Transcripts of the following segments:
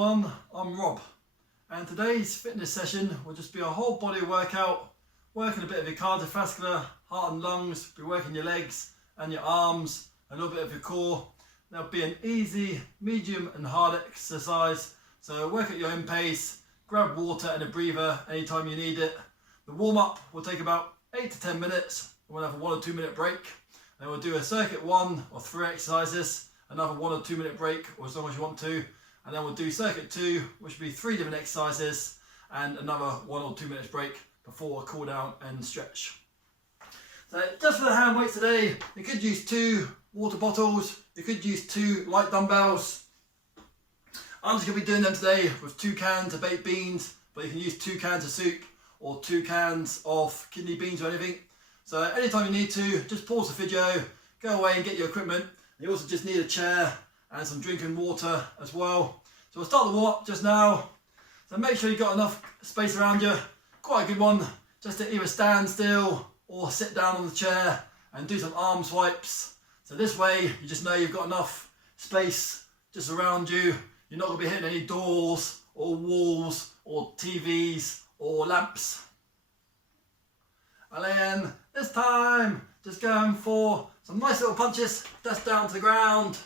everyone, I'm Rob, and today's fitness session will just be a whole body workout, working a bit of your cardiovascular, heart and lungs, be working your legs and your arms, a little bit of your core. There'll be an easy, medium and hard exercise, so work at your own pace, grab water and a breather anytime you need it. The warm-up will take about 8 to 10 minutes, we'll have a 1 or 2 minute break, and we'll do a circuit 1 or 3 exercises, another 1 or 2 minute break, or as long as you want to, and then we'll do circuit 2, which will be 3 different exercises, and another 1 or 2 minutes break before a cool down and stretch. So just for the hand weights today, you could use 2 water bottles, you could use 2 light dumbbells. I'm just going to be doing them today with 2 cans of baked beans, but you can use 2 cans of soup or 2 cans of kidney beans or anything. So anytime you need to, just pause the video, go away and get your equipment. You also just need a chair and some drinking water as well. So we'll start the warm up just now. So make sure you've got enough space around you. Quite a good one, just to either stand still or sit down on the chair and do some arm swipes. So this way you just know you've got enough space just around you. You're not going to be hitting any doors or walls or TVs or lamps. And then this time, just going for some nice little punches, just down to the ground.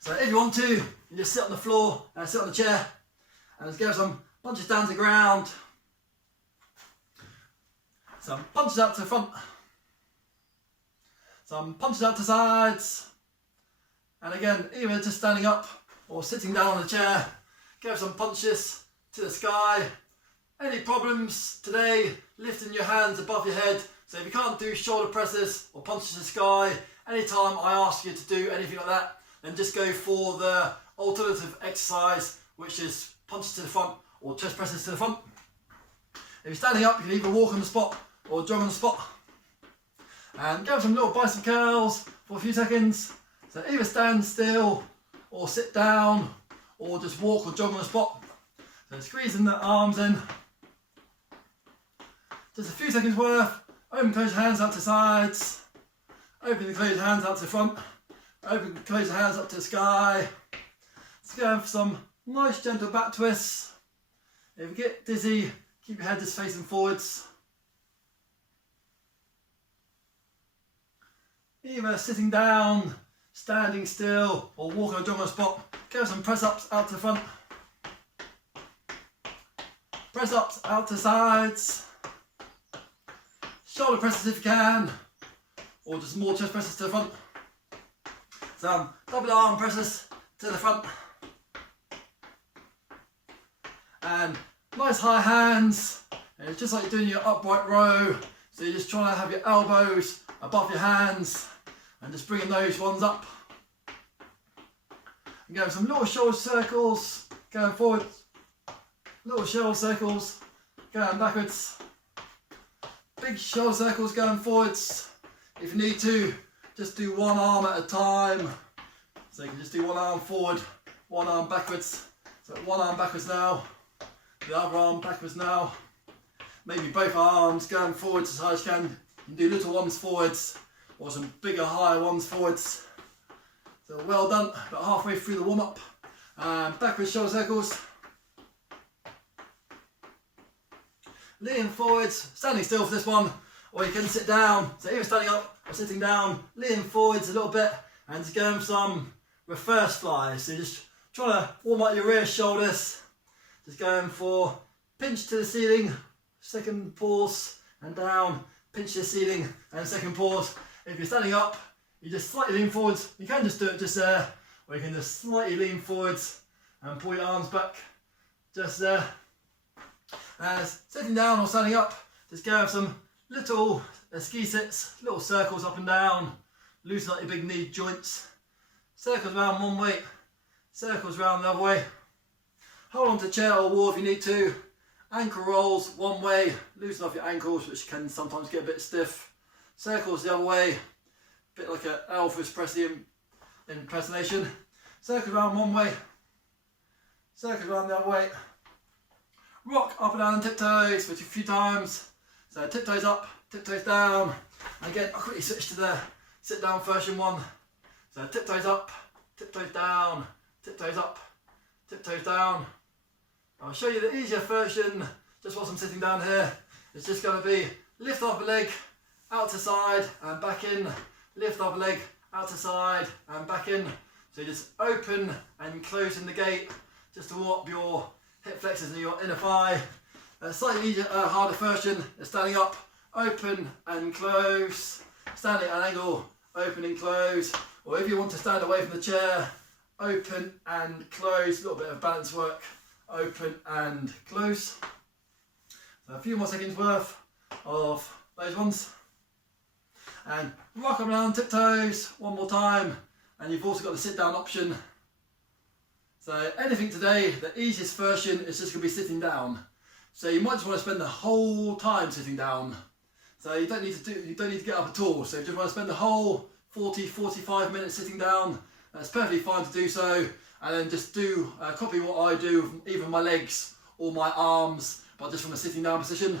So if you want to, you just sit on the floor, sit on the chair, and just give some punches down to the ground. Some punches out to the front. Some punches out to the sides. And again, either just standing up or sitting down on the chair, give some punches to the sky. Any problems today, lifting your hands above your head. So if you can't do shoulder presses or punches to the sky, anytime I ask you to do anything like that, then just go for the alternative exercise, which is punches to the front or chest presses to the front. If you're standing up, you can either walk on the spot or jog on the spot. And go some little bicep curls for a few seconds. So either stand still or sit down or just walk or jog on the spot. So squeezing the arms in. Just a few seconds worth. Open, close your hands out to the sides. Open and close your hands out to the front. Open and close your hands up to the sky. Let's go for some nice gentle back twists. If you get dizzy, keep your head just facing forwards. Either sitting down, standing still, or walking or jogging on the spot. Go some press ups out to the front. Press ups out to the sides. Shoulder presses if you can, or just more chest presses to the front. Some double arm presses to the front. And nice high hands. And it's just like you're doing your upright row. So you're just trying to have your elbows above your hands and just bringing those ones up. And going some little shoulder circles, going forward. Little shoulder circles, going backwards. Big shoulder circles going forwards. If you need to, just do one arm at a time. So you can just do one arm forward, one arm backwards. So one arm backwards now, the other arm backwards now. Maybe both arms going forwards as high as you can. You can do little ones forwards or some bigger, higher ones forwards. So well done, about halfway through the warm up. And backwards shoulder circles. Leaning forwards, standing still for this one, or you can sit down. So either standing up or sitting down, leaning forwards a little bit, and just going for some reverse flies. So you're just trying to warm up your rear shoulders. Just going for pinch to the ceiling, second pause, and down, pinch to the ceiling, and second pause. If you're standing up, you just slightly lean forwards. You can just do it just there, or you can just slightly lean forwards and pull your arms back, just there. As sitting down or standing up, just go have some little ski sits, little circles up and down, loosen up your big knee joints, circles around one way, circles around the other way. Hold on to chair or wall if you need to. Ankle rolls one way, loosen off your ankles, which can sometimes get a bit stiff. Circles the other way, a bit like an Elvis Presley impersonation. Circles around one way, circles around the other way. Rock up and down on tiptoes for a few times. So tiptoes up, tiptoes down. And again, I'll quickly switch to the sit down version one. So tiptoes up, tiptoes down, tiptoes up, tiptoes down. I'll show you the easier version just whilst I'm sitting down here. It's just going to be lift up a leg, out to side and back in, lift up a leg, out to side and back in. So you just open and close in the gate just to warm up your hip flexors and your inner thigh. A slightly easier, harder version is standing up, open and close, standing at an angle, open and close, or if you want to stand away from the chair, open and close, a little bit of balance work, open and close. So a few more seconds worth of those ones. And rock them around tiptoes one more time, and you've also got the sit down option. So anything today, the easiest version is just going to be sitting down. So you might just want to spend the whole time sitting down. So you don't need to get up at all. So if you just want to spend the whole 40-45 minutes sitting down, that's perfectly fine to do so. And then just do copy what I do, either my legs or my arms, but just from a sitting down position.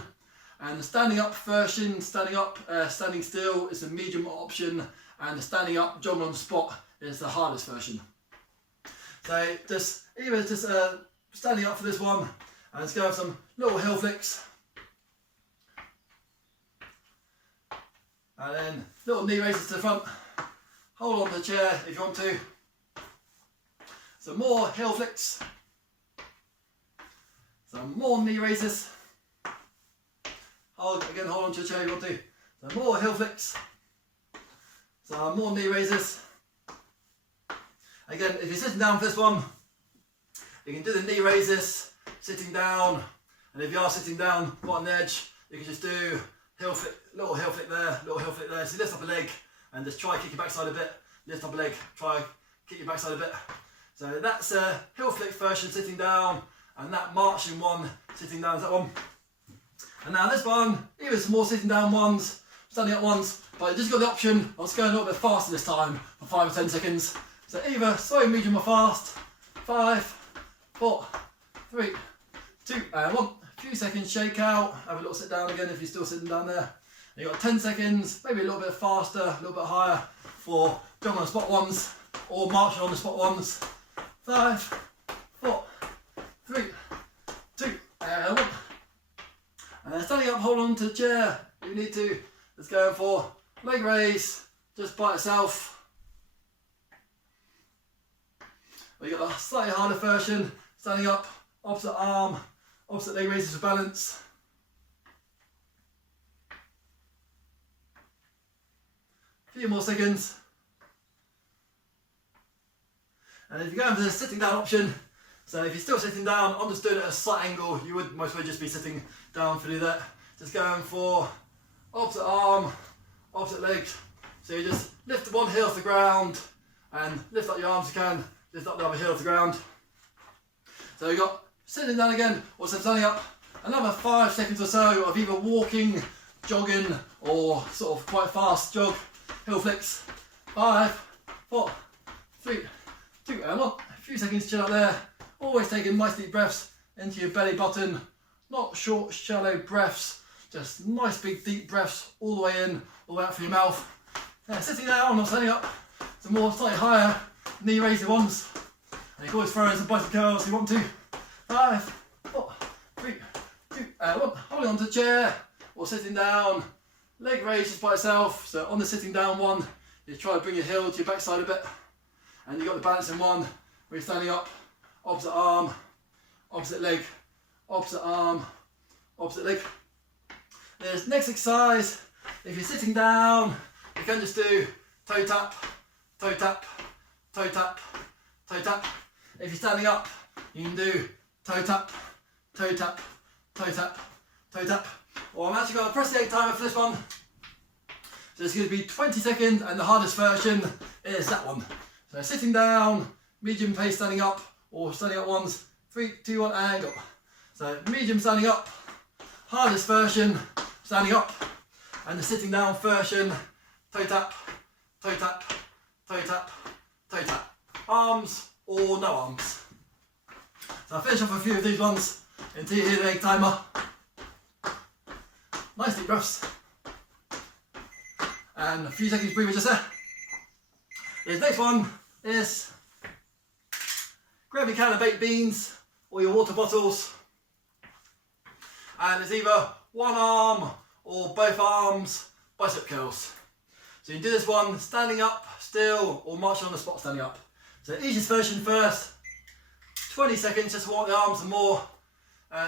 And the standing up version, standing still is the medium option, and the standing up, jogging on the spot is the hardest version. So just standing up for this one, and let's go have some little heel flicks. And then little knee raises to the front. Hold on to the chair if you want to. Some more heel flicks. Some more knee raises. Hold on to the chair if you want to. Some more heel flicks. Some more knee raises. Again, if you're sitting down for this one, you can do the knee raises sitting down, and if you are sitting down on the edge, you can just do heel flick, little heel flick there, little heel flick there. So lift up a leg and just try kick your backside a bit. Lift up a leg, try kick your backside a bit. So that's a heel flick version sitting down, and that marching one sitting down is that one. And now this one, even some more sitting down ones, standing up ones, but you just got the option of going a little bit faster this time for 5 or 10 seconds. So either slow, medium or fast. 5, 4, 3, 2 and 1. A few seconds shake out, have a little sit down again if you're still sitting down there. And you've got 10 seconds, maybe a little bit faster, a little bit higher for jumping on the spot ones or marching on the spot ones. 5, 4, 3, 2 and 1. And then standing up, hold on to the chair if you need to. Let's go for leg raise, just by itself. We've got a slightly harder version, standing up, opposite arm, opposite leg raises for balance. A few more seconds. And if you're going for the sitting down option, so if you're still sitting down, I'm just doing it at a slight angle. You would most probably just be sitting down to do that. Just going for opposite arm, opposite legs. So you just lift one heel off the ground and lift up your arms if you can. Lift up the other heel off the ground. So you've got sitting down again, or standing up. Another 5 seconds or so of either walking, jogging, or sort of quite fast jog. Heel flicks. 5, 4, 3, 2 and 1. A few seconds chill out there. Always taking nice deep breaths into your belly button. Not short, shallow breaths. Just nice big deep breaths all the way in, all the way out through your mouth. Sitting down or standing up. Some more slightly higher knee raiser ones. And you can always throw in some bicep curls if you want to. 5, 4, 3, 2 and 1. Holding onto the chair or sitting down. Leg raise just by itself. So on the sitting down one, you try to bring your heel to your backside a bit. And you've got the balancing one where you're standing up, opposite arm, opposite leg, opposite arm, opposite leg. There's next exercise. If you're sitting down, you can just do toe tap, toe tap, toe tap, toe tap. If you're standing up, you can do toe tap, toe tap, toe tap, toe tap. Or I'm actually going to press the egg timer for this one. So it's going to be 20 seconds, and the hardest version is that one. So sitting down, medium pace standing up, or standing up ones. 3, 2, 1 and go. So medium standing up, hardest version standing up, and the sitting down version, toe tap, toe tap, toe tap, toe tap. Arms or no arms. So I'll finish off a few of these ones until you hear the egg timer. Nice deep breaths. And a few seconds breathing just there. This next one is grab your can of baked beans or your water bottles, and it's either one arm or both arms bicep curls. So you can do this one standing up still or marching on the spot standing up. So easiest version first, 20 seconds just to warm up the arms and more.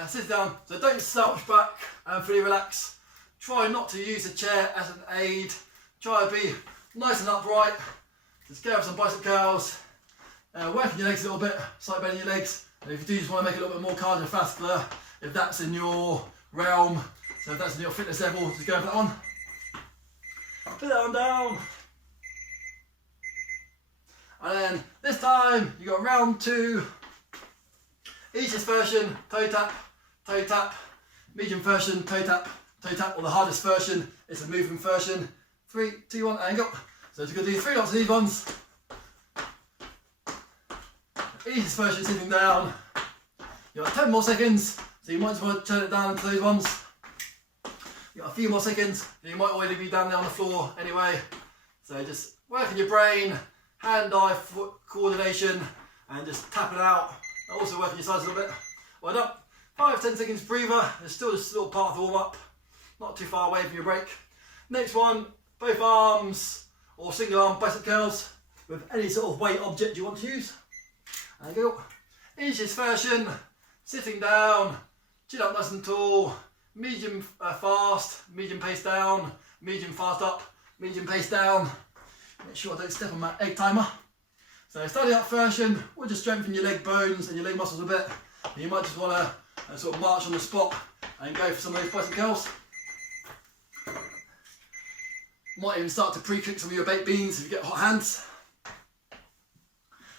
Sit down, so don't slouch back and fully relax. Try not to use the chair as an aid. Try to be nice and upright. Just go have some bicep curls. Working your legs a little bit, side bending your legs. And if you do just want to make it a little bit more cardiovascular, if that's in your realm, so if that's in your fitness level, just go for that one. Put that one down. And then this time you got round 2. Easiest version, toe tap, medium version, toe tap, or the hardest version is the movement version. 3, 2, 1, and go. So you're going to do 3 lots of these ones. Easiest version sitting down. You've got 10 more seconds, so you might just want to turn it down to those ones. You've got a few more seconds, you might already be down there on the floor anyway. So just working your brain, hand-eye foot coordination, and just tap it out. Also working your sides a little bit. Well done. 5-10 seconds breather. There's still just a little part of the warm-up. Not too far away from your break. Next one, both arms or single arm bicep curls with any sort of weight object you want to use. And go. Easiest version, sitting down, chin up nice and tall, medium fast, medium pace down, medium fast up, medium pace down. Make sure I don't step on my egg timer. So standing up version will just strengthen your leg bones and your leg muscles a bit. And you might just want to sort of march on the spot and go for some of those bicep curls. Might even start to pre-cook some of your baked beans if you get hot hands.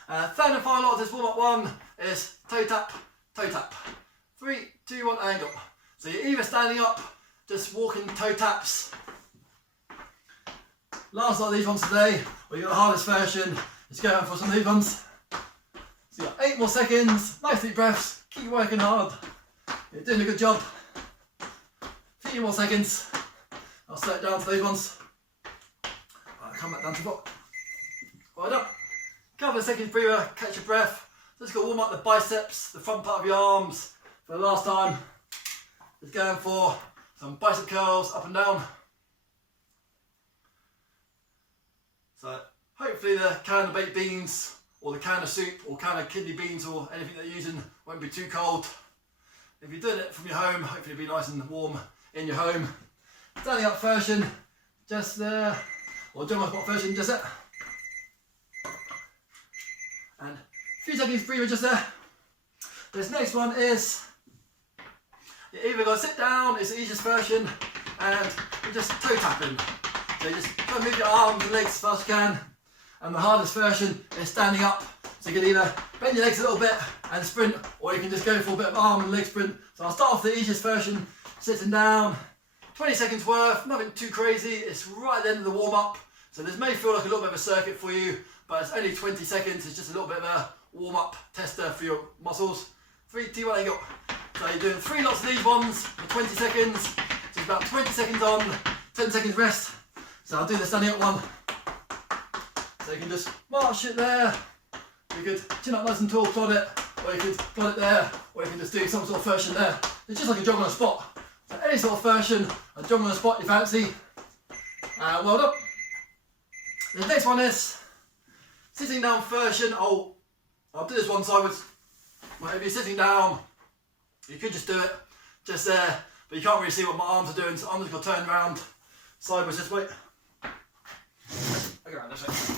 Third and final of this warm-up one is toe tap, 3, 2, 1, and go. So you're either standing up, just walking toe taps. Last lot of these ones today, or you got the hardest version. Let's go out for some of these ones. So you got 8 more seconds, nice deep breaths, keep working hard. You're doing a good job. A few more seconds. I'll set it down to those ones. I'll come back down to the bottom. Well done. Couple of seconds breather, catch your breath. Just got to warm up the biceps, the front part of your arms for the last time. Just going for some bicep curls up and down. So hopefully the can of baked beans or the can of soup or can of kidney beans or anything that you're using won't be too cold. If you're doing it from your home, hopefully it'll be nice and warm in your home. Standing up version, just there, or doing my spot version, just there. And a few seconds breather just there. This next one is, you're either going to sit down, it's the easiest version, and you're just toe tapping. So you just try to move your arms and legs as fast as you can. And the hardest version is standing up. So you can either bend your legs a little bit and sprint, or you can just go for a bit of arm and leg sprint. So I'll start off the easiest version, sitting down. 20 seconds worth, nothing too crazy. It's right at the end of the warm up. So this may feel like a little bit of a circuit for you, but it's only 20 seconds. It's just a little bit of a warm up tester for your muscles. 3, 2, 1, and go. So you're doing 3 lots of these ones for 20 seconds. So it's about 20 seconds on, 10 seconds rest. So I'll do the standing up one. So you can just march it there. You could chin up nice and tall, plod it, or you could plod it there, or you can just do some sort of version there. It's just like a jog on a spot. So any sort of version, a jog on a spot you fancy. Well done. The next one is sitting down version. I'll do this one sideways. Well, if you're sitting down, you could just do it just there, but you can't really see what my arms are doing, so I'm just going to turn around sideways this way. I go around this way.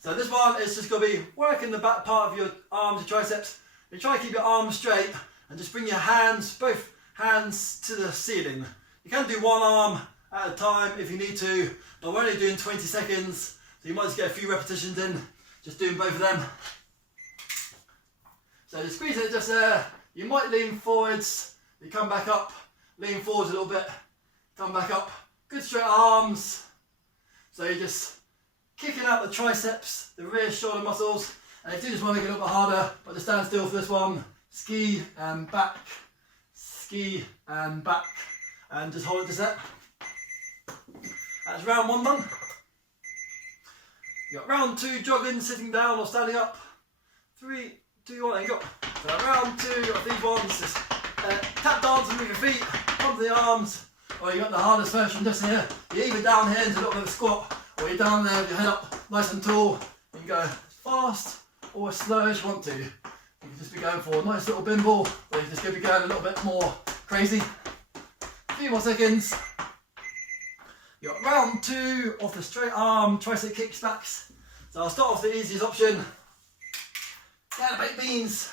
So this one is just going to be working the back part of your arms, your triceps. You try to keep your arms straight and just bring your hands, both hands to the ceiling. You can do one arm at a time if you need to, but we're only doing 20 seconds, so you might just get a few repetitions in, just doing both of them. So just squeeze it just there. You might lean forwards, you come back up, lean forwards a little bit, come back up. Good straight arms. So you're just kicking out the triceps, the rear shoulder muscles, and if you just want to make it a little bit harder, but just stand still for this one. Ski and back, and just hold it just there. That's round one done. You got round 2 jogging, sitting down or standing up. 3, 2, 1, and you go. So round 2, you got these ones, just tap dancing with your feet, onto the arms, or you got the hardest version just here. You're either down here into a little bit of a squat, or you're down there with your head up, nice and tall. You can go as fast or as slow as you want to. You can just be going for a nice little bimble, or you can just be going a little bit more crazy. A few more seconds. You got round 2 of the straight arm tricep kicks backs. So I'll start off the easiest option. Down the baked beans,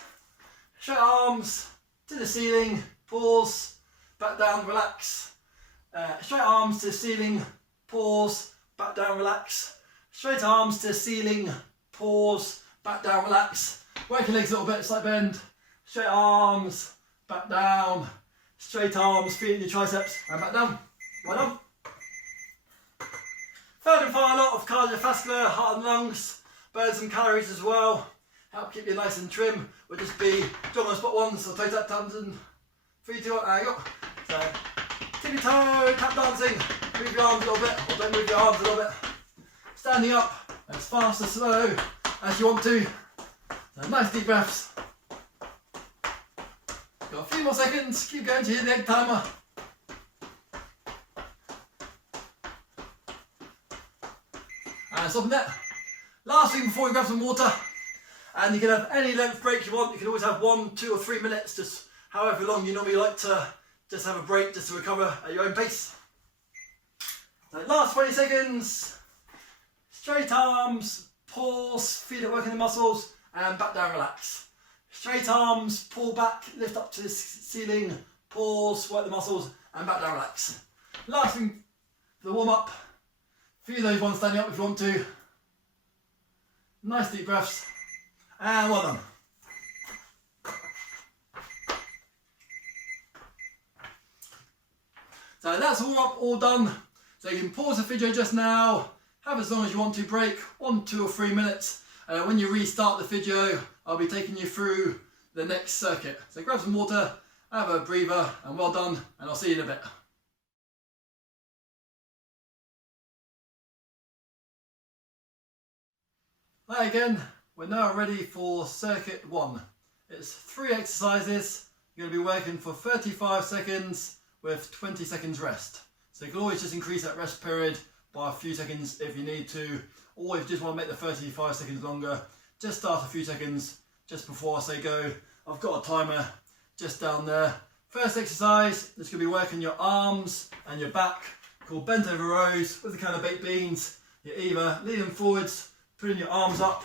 straight arms to the ceiling, pause, back down, relax. Straight arms to the ceiling, pause, back down, relax. Straight arms to the ceiling, pause, back down, relax. Work your legs a little bit, slight bend. Straight arms, back down. Straight arms, feet in your triceps, and back down. Well done. Third and final of cardiovascular, heart and lungs. Burn some calories as well. Help keep you nice and trim. We'll just be jog on spot 1, so toe tap dancing. 3, 2, 1, and go. So, tippy toe, tap dancing. Move your arms a little bit, or don't move your arms a little bit. Standing up as fast or slow as you want to. So, nice deep breaths. Got a few more seconds, keep going to hit the egg timer. And stop there. Last thing before we grab some water. And you can have any length break you want. You can always have 1, 2 or 3 minutes, just however long you normally like to just have a break, just to recover at your own pace. So last 20 seconds. Straight arms, pause, feet are working the muscles, and back down, relax. Straight arms, pull back, lift up to the ceiling, pause, work the muscles, and back down, relax. Last thing for the warm up. A few of those ones standing up if you want to. Nice deep breaths. And well done. So that's all up, all done. So you can pause the video just now, have as long as you want to break, 1, 2 or 3 minutes. And when you restart the video, I'll be taking you through the next circuit. So grab some water, have a breather, and well done, and I'll see you in a bit. Hi again, we're now ready for circuit 1. It's 3 exercises. You're going to be working for 35 seconds with 20 seconds rest. So you can always just increase that rest period by a few seconds if you need to, or if you just want to make the 35 seconds longer, just start a few seconds just before I say go. I've got a timer just down there. First exercise, it's going to be working your arms and your back, called bent over rows with the kind of baked beans. You're either leaning forwards, putting your arms up,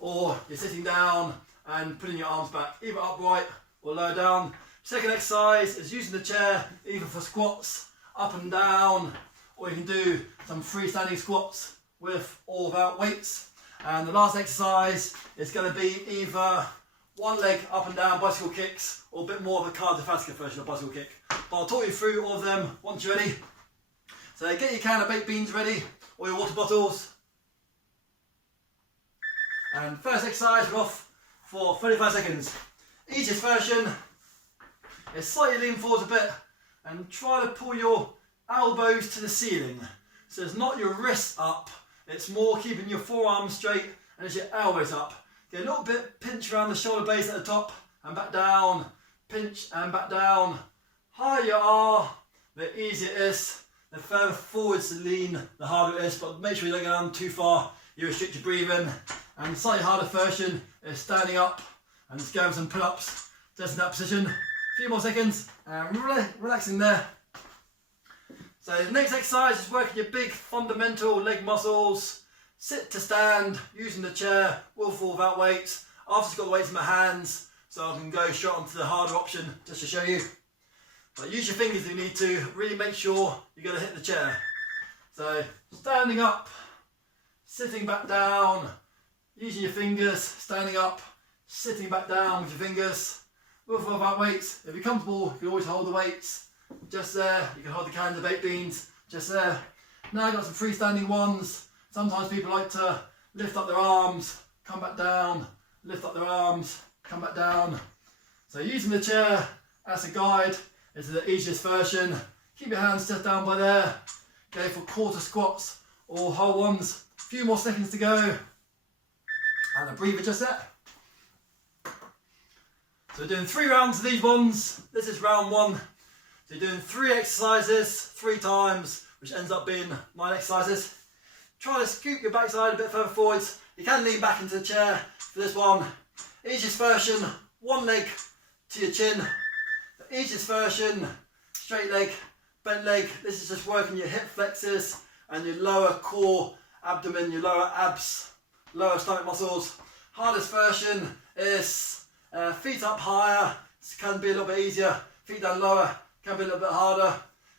or you're sitting down and putting your arms back, either upright or lower down. Second exercise is using the chair either for squats, up and down, or you can do some freestanding squats with or without weights. And the last exercise is going to be either one leg up and down bicycle kicks, or a bit more of a cardiovascular version of bicycle kick. But I'll talk you through all of them once you're ready. So get your can of baked beans ready, or your water bottles. And first exercise, we're off for 35 seconds. Easiest version is slightly lean forwards a bit and try to pull your elbows to the ceiling. So it's not your wrists up, it's more keeping your forearms straight and it's your elbows up. Get a little bit pinch around the shoulder blades at the top and back down, pinch and back down. Higher you are, the easier it is. The further forwards to lean, the harder it is, but make sure you don't go down too far. You restrict your breathing. And the slightly harder version is standing up and just going some pull-ups just in that position. A few more seconds and relaxing there. So the next exercise is working your big fundamental leg muscles. Sit to stand, using the chair, with or without weights. I've just got the weights in my hands, so I can go straight onto the harder option just to show you. But use your fingers if you need to. Really make sure you're going to hit the chair. So standing up, sitting back down, using your fingers, standing up, sitting back down with your fingers, with or without weights. If you're comfortable, you can always hold the weights just there. You can hold the cans of baked beans just there. Now I've got some freestanding ones. Sometimes people like to lift up their arms, come back down, lift up their arms, come back down. So using the chair as a guide is the easiest version. Keep your hands just down by there. Go for quarter squats or whole ones. A few more seconds to go. And a breather just there. So we're doing 3 rounds of these ones. This is round 1. So you're doing 3 exercises, 3 times, which ends up being 9 exercises. Try to scoop your backside a bit further forwards. You can lean back into the chair for this one. Easiest version, 1 leg to your chin. The easiest version, straight leg, bent leg. This is just working your hip flexors and your lower core, abdomen, your lower abs, lower stomach muscles. Hardest version is feet up higher. This can be a little bit easier. Feet down lower can be a little bit harder.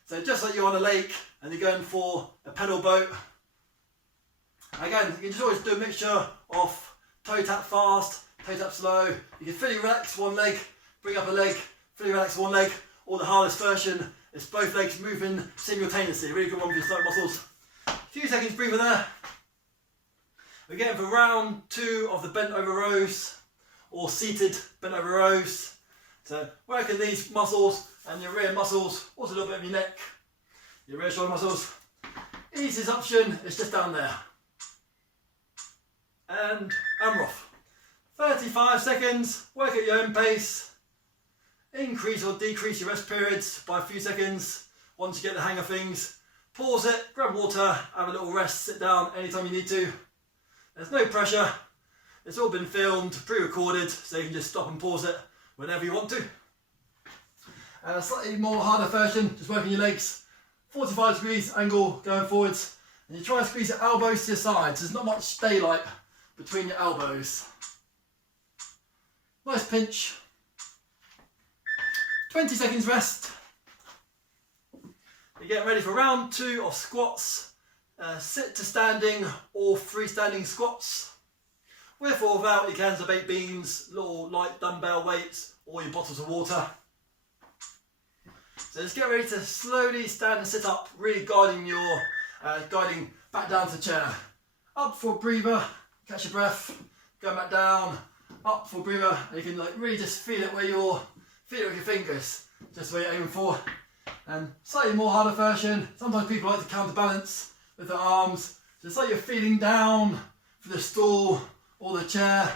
So just like you're on a lake and you're going for a pedal boat. Again, you can just always do a mixture of toe tap fast, toe tap slow. You can fully relax one leg, bring up a leg, fully relax one leg. Or the hardest version is both legs moving simultaneously. Really good one for your stomach muscles. A few seconds breather there. We're getting for round 2 of the bent over rows or seated bent over rows. So working these muscles and your rear muscles, also a little bit of your neck, your rear shoulder muscles. Easiest option is just down there. And we're off. 35 seconds, work at your own pace. Increase or decrease your rest periods by a few seconds once you get the hang of things. Pause it, grab water, have a little rest, sit down anytime you need to. There's no pressure. It's all been filmed, pre-recorded, so you can just stop and pause it whenever you want to. And a slightly more harder version, just working your legs. 45 degrees angle going forwards. And you try and squeeze your elbows to your sides. There's not much daylight between your elbows. Nice pinch. 20 seconds rest. You're getting ready for round 2 of squats. Sit to standing or freestanding squats. With or without your cans of baked beans, little light dumbbell weights or your bottles of water. So just get ready to slowly stand and sit up, really guiding back down to the chair. Up for a breather, catch your breath, go back down, up for a breather, and you can really just feel it with your fingers, just where you're aiming for. And slightly more harder version, sometimes people like to counterbalance with their arms, so it's like you're feeling down for the stool or the chair.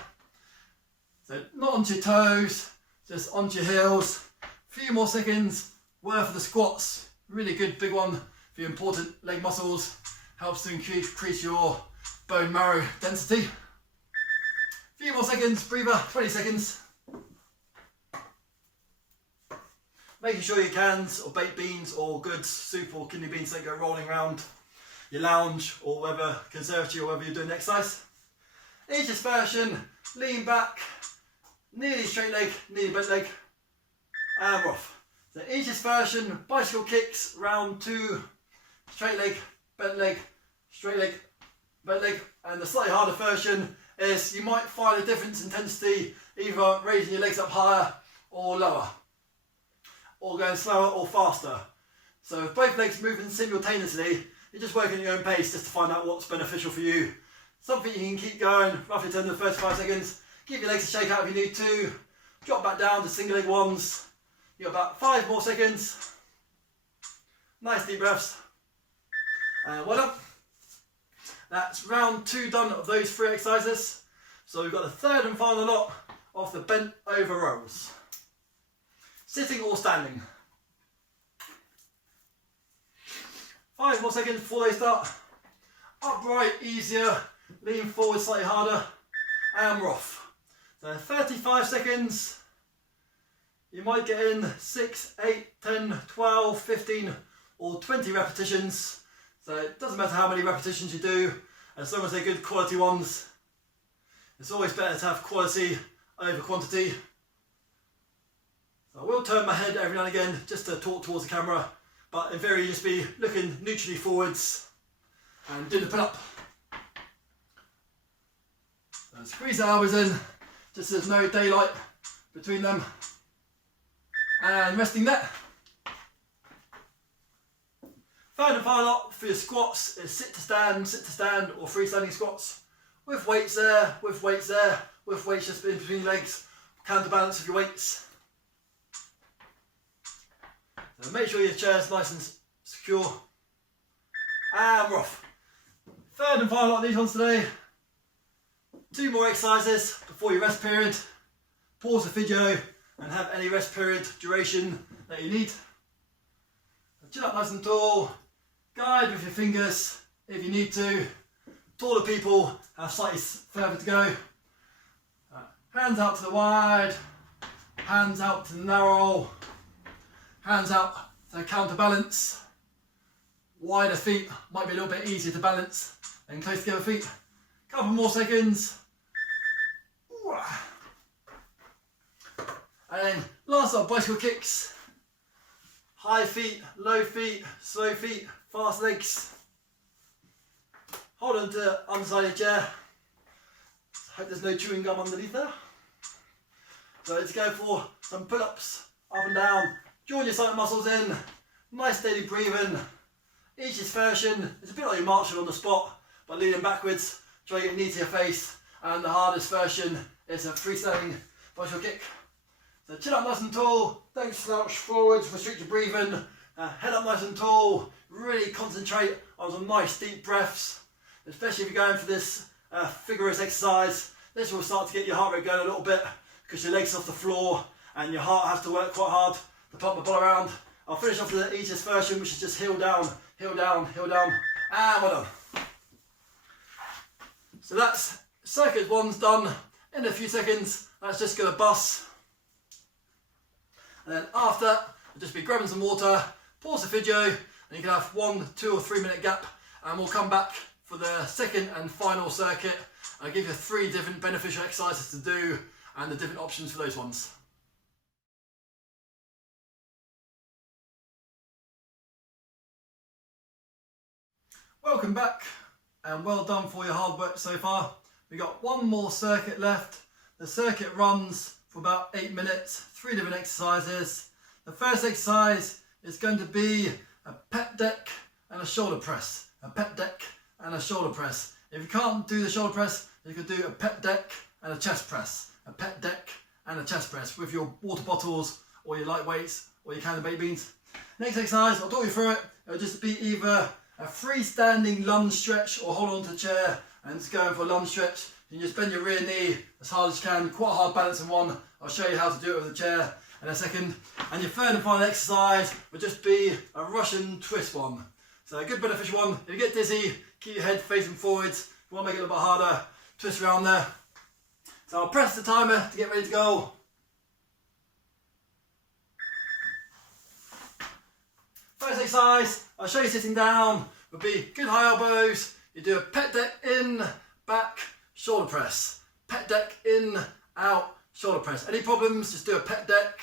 So not onto your toes, just onto your heels. A few more seconds worth of the squats. Really good big one for your important leg muscles. Helps to increase your bone marrow density. A few more seconds, breather, 20 seconds. Making sure your cans or baked beans or goods, soup or kidney beans don't go rolling around your lounge or whether conservatory or whether you're doing exercise. Easiest version, lean back, nearly straight leg, nearly bent leg, and we're off. The easiest version, bicycle kicks, round 2, straight leg, bent leg, straight leg, bent leg. And the slightly harder version is you might find a difference in intensity, either raising your legs up higher or lower, or going slower or faster. So if both legs moving simultaneously, you're just working at your own pace just to find out what's beneficial for you. Something you can keep going, roughly 10 to 35 seconds. Give your legs a shake out if you need to. Drop back down to single leg ones. You've got about 5 more seconds. Nice deep breaths. And well done. That's round 2 done of those 3 exercises. So we've got the third and final lot of the bent over rows. Sitting or standing. 5 more seconds before they start. Upright, easier. Lean forward slightly harder. And we're off. So 35 seconds. You might get in 6, 8, 10, 12, 15 or 20 repetitions. So it doesn't matter how many repetitions you do, as long as they're good quality ones. It's always better to have quality over quantity. So I will turn my head every now and again just to talk towards the camera, but in theory just be looking neutrally forwards and do the pull up. So squeeze the elbows in, just so there's no daylight between them. And resting there. Third and final up for your squats is sit to stand or freestanding squats. With weights there, with weights there, with weights just in between your legs. Counterbalance of your weights. So make sure your chair's nice and secure. And we're off. Third and final of these ones today. 2 more exercises before your rest period. Pause the video and have any rest period duration that you need. Chin up nice and tall. Guide with your fingers if you need to. Taller people have slightly further to go. Hands out to the wide. Hands out to the narrow. Hands out to counterbalance. Wider feet might be a little bit easier to balance than close together feet. Couple more seconds. And then last up, bicycle kicks. High feet, low feet, slow feet, fast legs. Hold on to the underside of the chair. Hope there's no chewing gum underneath there. So let's go for some pull-ups, up and down. Join your side muscles in. Nice steady breathing. Easiest version is a bit like you're marching on the spot, but leaning backwards, try to get knee to your face. And the hardest version is a freestanding bicycle kick. So chin up nice and tall, don't slouch forwards, restrict your breathing. Head up nice and tall, really concentrate on some nice deep breaths. Especially if you're going for this vigorous exercise, this will start to get your heart rate going a little bit because your legs are off the floor and your heart has to work quite hard to pump the blood around. I'll finish off with the easiest version, which is just heel down, heel down, heel down, and we're done. So that's circuit 1's done in a few seconds. That's just going to bust. And then after, I'll just be grabbing some water, pause the video, and you can have 1, 2 or 3 minute gap, and we'll come back for the second and final circuit. I'll give you 3 different beneficial exercises to do and the different options for those ones. Welcome back and well done for your hard work so far. We've got 1 more circuit left. The circuit runs for about 8 minutes, 3 different exercises. The first exercise is going to be a pec deck and a shoulder press. A pec deck and a shoulder press. If you can't do the shoulder press, you could do a pec deck and a chest press. A pec deck and a chest press with your water bottles or your light weights or your can of baked beans. Next exercise, I'll talk you through it. It'll just be either a freestanding lunge stretch or hold on to the chair and just going for a lunge stretch. You can just bend your rear knee as hard as you can, quite a hard balance in one. I'll show you how to do it with the chair in a second. And your third and final exercise will just be a Russian twist one. So a good beneficial one. If you get dizzy, keep your head facing forwards. If you want to make it a little bit harder, twist around there. So I'll press the timer to get ready to go. First exercise, I'll show you sitting down, would be good high elbows. You do a pec deck in, back, shoulder press. Pec deck in, out, shoulder press. Any problems, just do a pec deck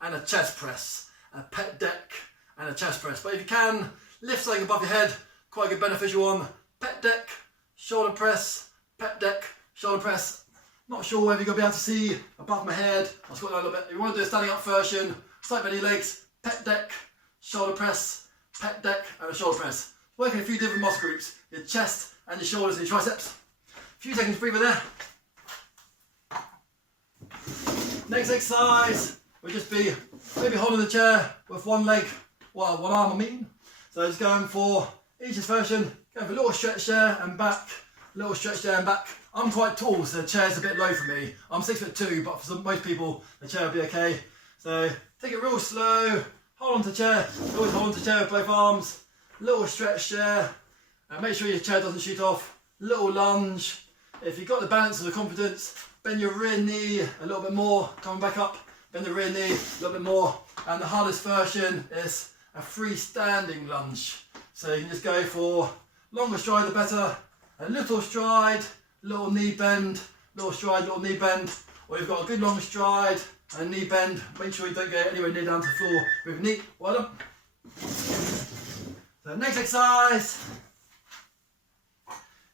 and a chest press. A pec deck and a chest press. But if you can, lift something above your head, quite a good beneficial one. Pec deck, shoulder press, pec deck, shoulder press. Not sure whether you're going to be able to see above my head. I'll squat down a little bit. If you want to do a standing up version, slight bend your legs, pec deck, shoulder press, pec deck and a shoulder press. Working a few different muscle groups, your chest and your shoulders and your triceps. A few seconds breathe in there. Next exercise will just be maybe holding the chair with one leg, well, one arm I mean. So just going for easiest version, going for a little stretch there and back, little stretch there and back. I'm quite tall, so the chair's a bit low for me. I'm 6'2", but for most people, the chair will be okay. So take it real slow, hold on to the chair, always hold on to the chair with both arms. Little stretch there, and make sure your chair doesn't shoot off. Little lunge. If you've got the balance and the confidence, bend your rear knee a little bit more, coming back up, bend the rear knee a little bit more. And the hardest version is a freestanding lunge. So you can just go for longer stride the better, a little stride, little knee bend, little stride, little knee bend, or you've got a good long stride and a knee bend. Make sure you don't get anywhere near down to the floor with your knee. Well done. So next exercise,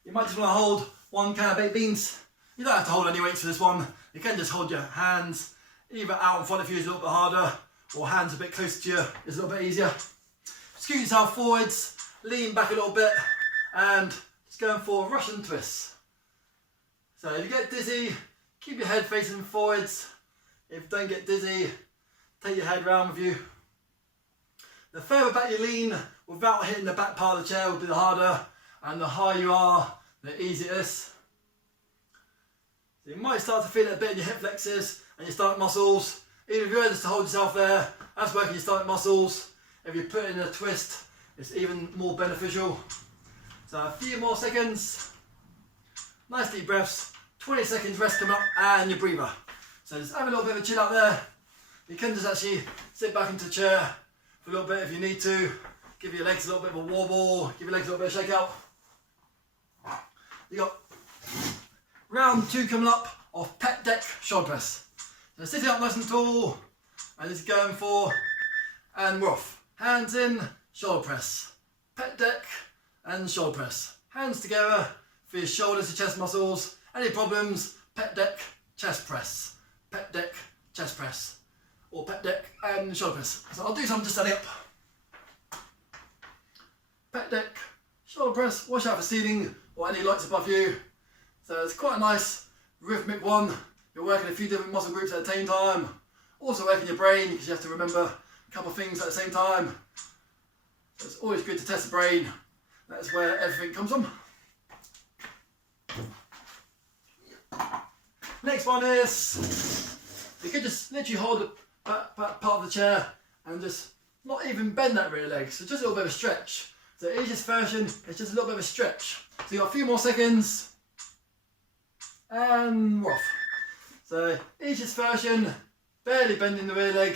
you might just want to hold 1 can of baked beans. You don't have to hold any weights for this one. You can just hold your hands either out in front of you is a little bit harder, or hands a bit closer to you is a little bit easier. Scoot yourself forwards, lean back a little bit, and just going for Russian twists. So if you get dizzy, keep your head facing forwards. If you don't get dizzy, take your head round with you. The further back you lean without hitting the back part of the chair will be the harder. And the higher you are, the easier it is. So you might start to feel it a bit in your hip flexors and your stomach muscles. Even if you're just to hold yourself there, that's working your stomach muscles. If you put in a twist, it's even more beneficial. So a few more seconds. Nice deep breaths. 20 seconds rest coming up, and your breather. So just have a little bit of a chill out there. You can just actually sit back into the chair for a little bit if you need to. Give your legs a little bit of a wobble. Give your legs a little bit of a shake out. You got round 2 coming up of pec deck shoulder press. So sitting up nice and tall, and just going for, and we're off. Hands in, shoulder press. Pec deck and shoulder press. Hands together for your shoulders and chest muscles. Any problems, pec deck, chest press. Pec deck, chest press. Or pec deck and shoulder press. So I'll do some just standing up. Pec deck, shoulder press. Watch out for ceiling or any lights above you. So it's quite a nice rhythmic one. You're working a few different muscle groups at the same time. Also working your brain because you have to remember a couple of things at the same time. So it's always good to test the brain. That's where everything comes from. Next one is, you can just literally hold the back part of the chair and just not even bend that rear leg. So just a little bit of a stretch. So the easiest version is just a little bit of a stretch. So you've got a few more seconds. And we're off. So easiest version, barely bending the rear leg.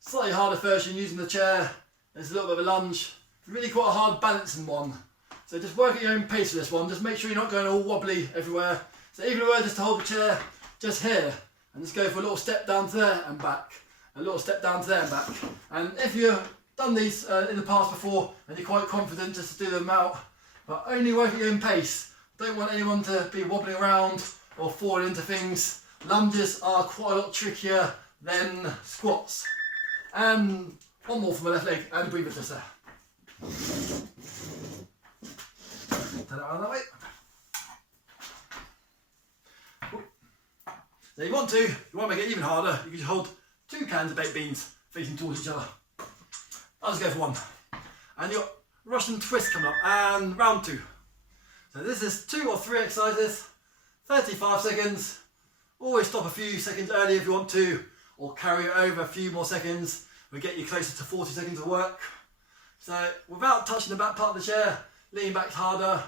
Slightly harder version using the chair. There's a little bit of a lunge. It's really quite a hard balancing one. So just work at your own pace for this one. Just make sure you're not going all wobbly everywhere. So even if we were just to hold the chair just here and just go for a little step down to there and back. A little step down to there and back. And if you've done these in the past before and you're quite confident just to do them out, but only work at your own pace. Don't want anyone to be wobbling around or falling into things. Lunges are quite a lot trickier than squats. And one more from the left leg and breathe it just there. Turn it around that way. So you want to make it even harder, you can just hold 2 cans of baked beans facing towards each other. I'll just go for one. And you've got Russian twist coming up, and round 2. So this is 2 or 3 exercises, 35 seconds. Always stop a few seconds early if you want to, or carry it over a few more seconds. We'll get you closer to 40 seconds of work. So without touching the back part of the chair, lean back harder.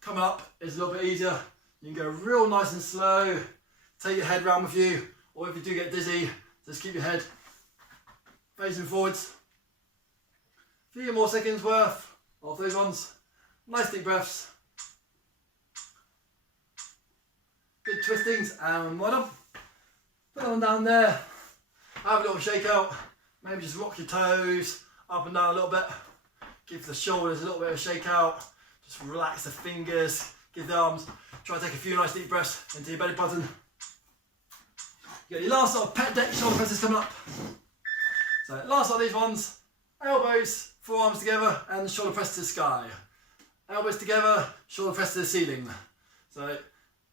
Coming up is a little bit easier. You can go real nice and slow. Take your head round with you, or if you do get dizzy, just keep your head facing forwards. A few more seconds worth of those ones. Nice deep breaths. Good twistings, and well done. Put on down there. Have a little shake out. Maybe just rock your toes up and down a little bit. Give the shoulders a little bit of a shake out. Just relax the fingers. Give the arms. Try to take a few nice deep breaths into your belly button. You got your last sort of pec deck shoulder presses coming up. So last lot of these ones, elbows, forearms together and shoulder press to the sky. Elbows together, shoulder press to the ceiling. So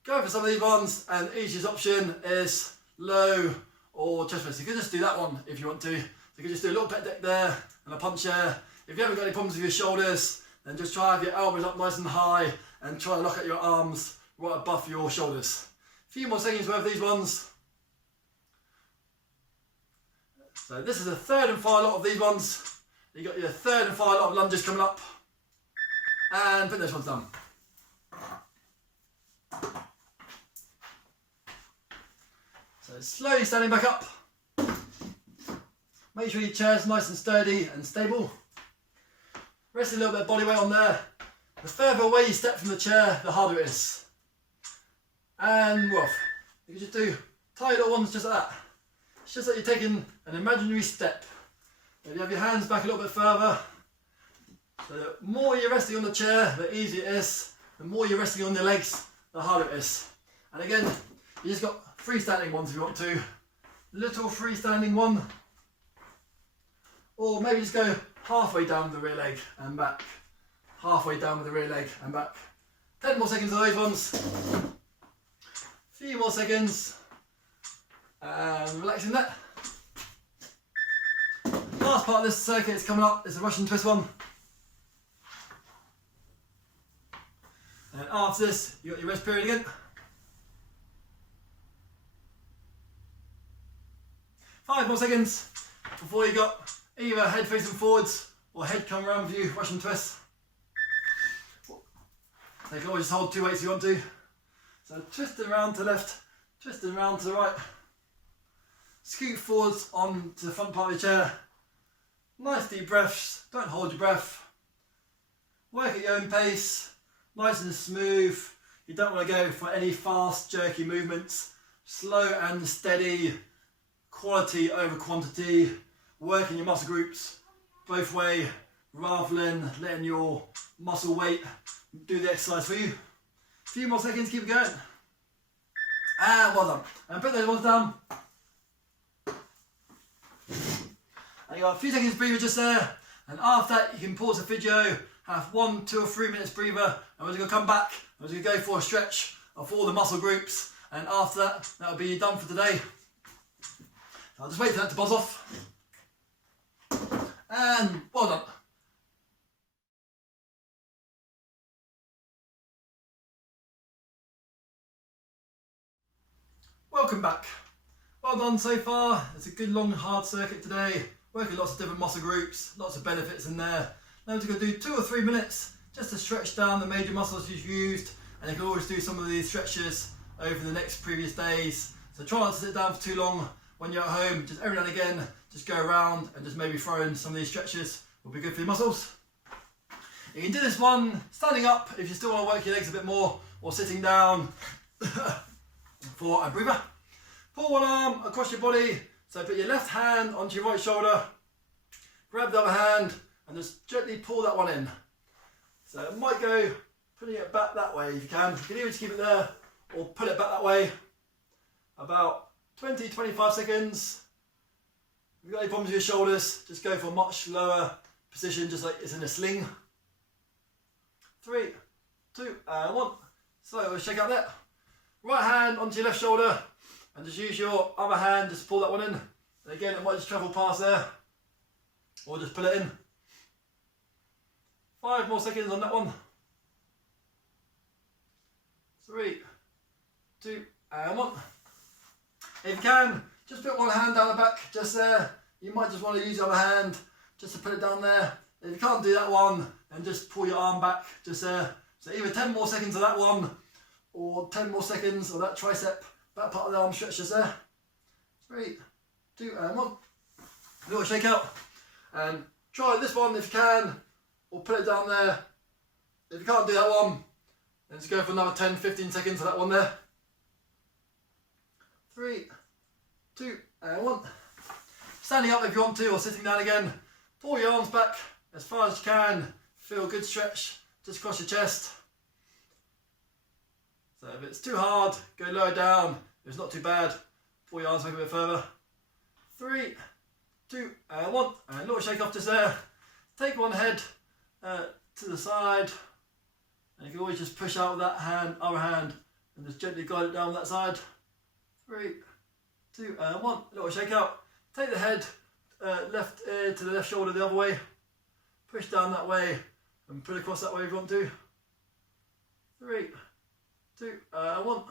go for some of these ones, and easiest option is low or chest press. You can just do that one if you want to. So you can just do a little pec deck there and a punch there. If you haven't got any problems with your shoulders, then just try to have your elbows up nice and high and try to lock at your arms right above your shoulders. A few more seconds worth of these ones. So this is the third and final lot of these ones. You got your third and final lot of lunges coming up. And put those ones down. So slowly standing back up. Make sure your chair's nice and sturdy and stable. Rest a little bit of body weight on there. The further away you step from the chair, the harder it is. And we're off. You can just do tiny little ones just like that. It's just like you're taking an imaginary step. If you have your hands back a little bit further, so the more you're resting on the chair, the easier it is. The more you're resting on your legs, the harder it is. And again, you just got freestanding ones if you want to. Little freestanding one. Or maybe just go halfway down with the rear leg and back. Halfway down with the rear leg and back. 10 more seconds of those ones. A few more seconds. And relaxing that. Last part of this circuit is coming up. It's a Russian twist one. And after this, you got your rest period again. 5 more seconds before you got either head facing forwards or head come around with you, Russian twist. So you can always just hold 2 weights if you want to. So twisting around to the left, twisting around to the right. Scoot forwards on to the front part of your chair. Nice deep breaths, don't hold your breath. Work at your own pace, nice and smooth. You don't want to go for any fast jerky movements. Slow and steady, quality over quantity. Working your muscle groups both way rather than letting your muscle weight do the exercise for you. A few more seconds, keep it going. And well done. And put those ones down. And you got a few seconds breather just there. And after that, you can pause the video, have 1, 2 or 3 minutes breather, and we're going to come back. We're going to go for a stretch of all the muscle groups. And after that, that'll be done for today. I'll just wait for that to buzz off. And well done. Welcome back. Well done so far. It's a good long hard circuit today. Working lots of different muscle groups, lots of benefits in there. Now we're going to do 2 or 3 minutes just to stretch down the major muscles you've used, and you can always do some of these stretches over the next previous days. So try not to sit down for too long when you're at home. Just every now and again, just go around and just maybe throw in some of these stretches. Will be good for your muscles. You can do this one standing up if you still want to work your legs a bit more, or sitting down for a breather. Pull one arm across your body, so put your left hand onto your right shoulder, grab the other hand and just gently pull that one in. So it might go putting it back that way if you can. You can either just keep it there or pull it back that way. About 20-25 seconds. If you've got any problems with your shoulders, just go for a much lower position, just like it's in a sling. 3, 2, and 1. So we'll shake out that. Right hand onto your left shoulder, and just use your other hand, just pull that one in. And again, it might just travel past there, or just pull it in. 5 more seconds on that one. 3, 2, and 1. If you can, just put one hand down the back, just there. You might just want to use your other hand just to put it down there. If you can't do that one, then just pull your arm back, just there. So either 10 more seconds of that one, or 10 more seconds of that tricep, back part of the arm stretch just there. 3, 2, and 1. A little shake out. And try this one if you can, or put it down there. If you can't do that one, then just go for another 10-15 seconds of that one there. 3, 2, and 1. Standing up if you want to, or sitting down again. Pull your arms back as far as you can. Feel a good stretch just across your chest. So if it's too hard, go lower down. If it's not too bad, pull your arms back a bit further. 3, 2, and 1. And a little shake off just there. Take one head to the side. And you can always just push out with that hand, other hand, and just gently guide it down that side. 3, 2, and 1. A little shake out. Take the head left ear to the left shoulder the other way. Push down that way and pull across that way if you want to. 3, 2, and 1.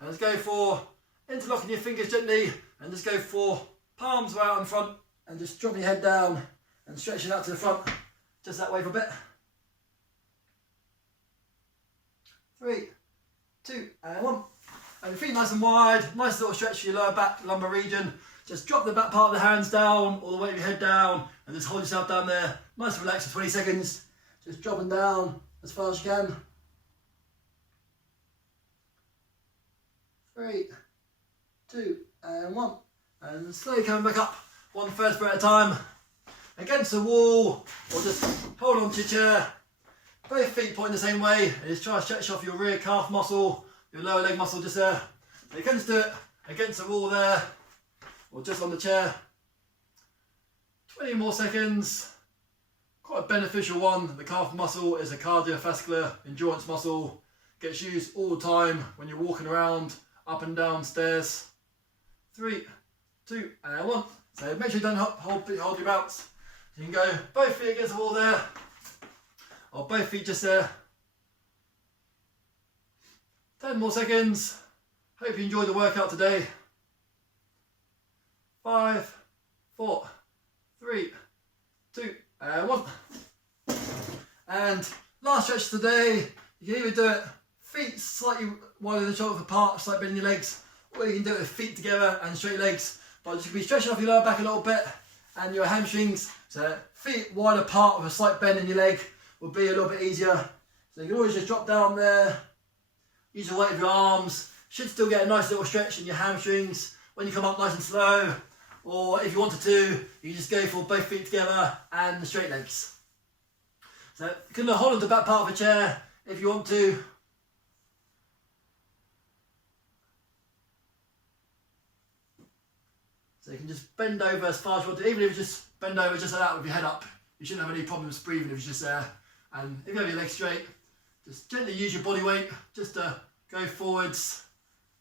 And let's go for interlocking your fingers gently, and just go for palms out in front, and just dropping your head down and stretching out to the front, just that way for a bit. 3, 2, and 1. And your feet nice and wide, nice little stretch for your lower back, lumbar region. Just drop the back part of the hands down, all the way of your head down, and just hold yourself down there. Nice and relaxed for 20 seconds. Just dropping down as far as you can. 3, 2, and 1. And slowly coming back up, one first breath at a time. Against the wall, or just hold on to your chair. Both feet pointing the same way, and just try to stretch off your rear calf muscle, your lower leg muscle just there. So you can just do it against the wall there, or just on the chair. 20 more seconds. Quite a beneficial one. The calf muscle is a cardiovascular endurance muscle. Gets used all the time when you're walking around, up and down stairs. 3, 2, and 1. So make sure you don't hold your bounce. You can go both feet against the wall there, or both feet just there. 10 more seconds. Hope you enjoyed the workout today. 5, 4, 3, 2, and 1. And last stretch today, you can either do it feet slightly wider than shoulders apart, just like bending your legs, or you can do it with feet together and straight legs. But just be stretching off your lower back a little bit and your hamstrings. So feet wide apart with a slight bend in your leg will be a little bit easier. So you can always just drop down there, use the weight of your arms. Should still get a nice little stretch in your hamstrings when you come up nice and slow. Or if you wanted to, you can just go for both feet together and the straight legs. So you can hold on to the back part of a chair if you want to. So you can just bend over as far as you want to, even if you just bend over just like that with your head up. You shouldn't have any problems breathing if you're just there. And if you have your legs straight, just gently use your body weight just to go forwards.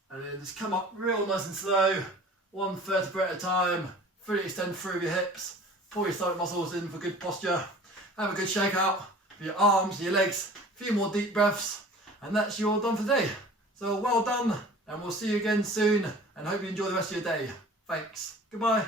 And then just come up real nice and slow, 1 vertebra at a time. Fully extend through your hips. Pull your stomach muscles in for good posture. Have a good shake out for your arms and your legs. A few more deep breaths. And that's you all done for today. So well done, and we'll see you again soon, and hope you enjoy the rest of your day. Thanks. Goodbye.